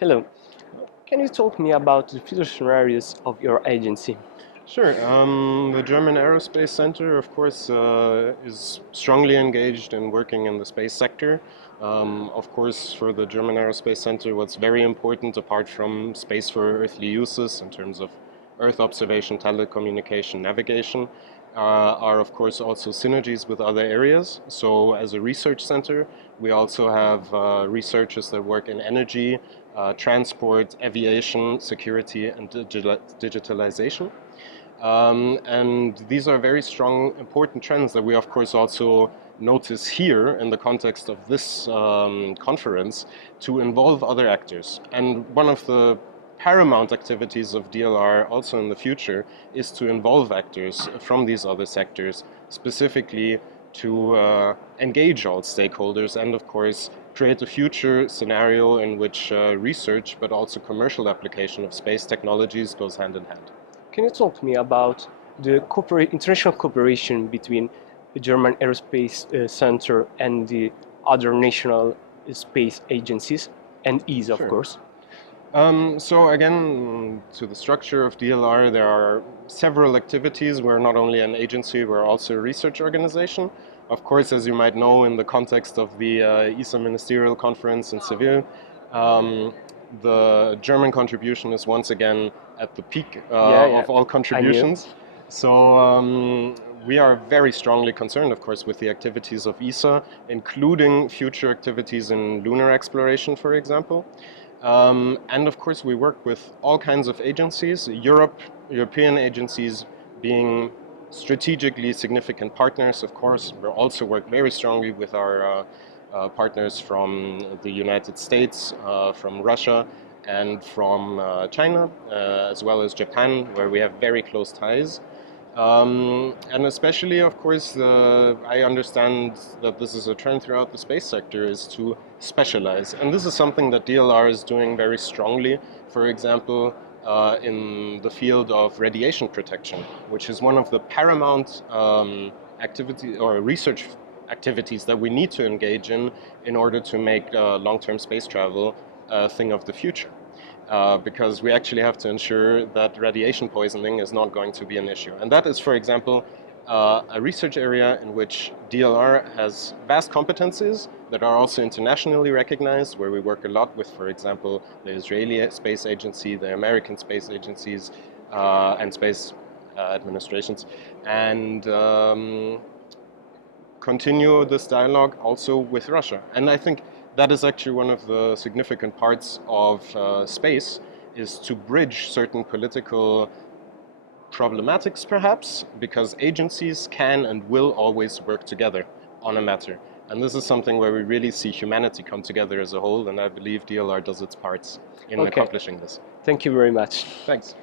Hello. Can you talk me about the future scenarios of your agency? Sure. The German Aerospace Center, of course, is strongly engaged in working in the space sector. Of course, for the German Aerospace Center, what's very important, apart from space for earthly uses in terms of Earth observation, telecommunication, navigation, are of course also synergies with other areas. So, as a research center, we also have researchers that work in energy, transport, aviation, security, and digitalization. And these are very strong, important trends that we, of course, also notice here in the context of this conference to involve other actors. And one of the paramount activities of DLR also in the future is to involve actors from these other sectors, specifically to engage all stakeholders and, of course, create a future scenario in which research but also commercial application of space technologies goes hand in hand. Can you talk me about the international cooperation between the German Aerospace Center and the other national space agencies and ESA, of Sure. course? So again, to the structure of DLR, there are several activities. We're not only an agency, we're also a research organization. Of course, as you might know, in the context of the ESA Ministerial Conference in Seville, the German contribution is once again at the peak of all contributions. So we are very strongly concerned, of course, with the activities of ESA, including future activities in lunar exploration, for example. And of course, we work with all kinds of agencies, European agencies being strategically significant partners. Of course, we also work very strongly with our partners from the United States, from Russia, and from China, as well as Japan, where we have very close ties. And especially, of course, I understand that this is a trend throughout the space sector, is to specialize. And this is something that DLR is doing very strongly, for example, in the field of radiation protection, which is one of the paramount activity or research activities that we need to engage in order to make long-term space travel a thing of the future. Because we actually have to ensure that radiation poisoning is not going to be an issue. And that is, for example, a research area in which DLR has vast competencies that are also internationally recognized, where we work a lot with, for example, the Israeli Space Agency, the American space agencies, and space administrations, and continue this dialogue also with Russia. And I think that is actually one of the significant parts of space, is to bridge certain political problematics, perhaps, because agencies can and will always work together on a matter. And this is something where we really see humanity come together as a whole, and I believe DLR does its parts in accomplishing this. Thank you very much. Thanks.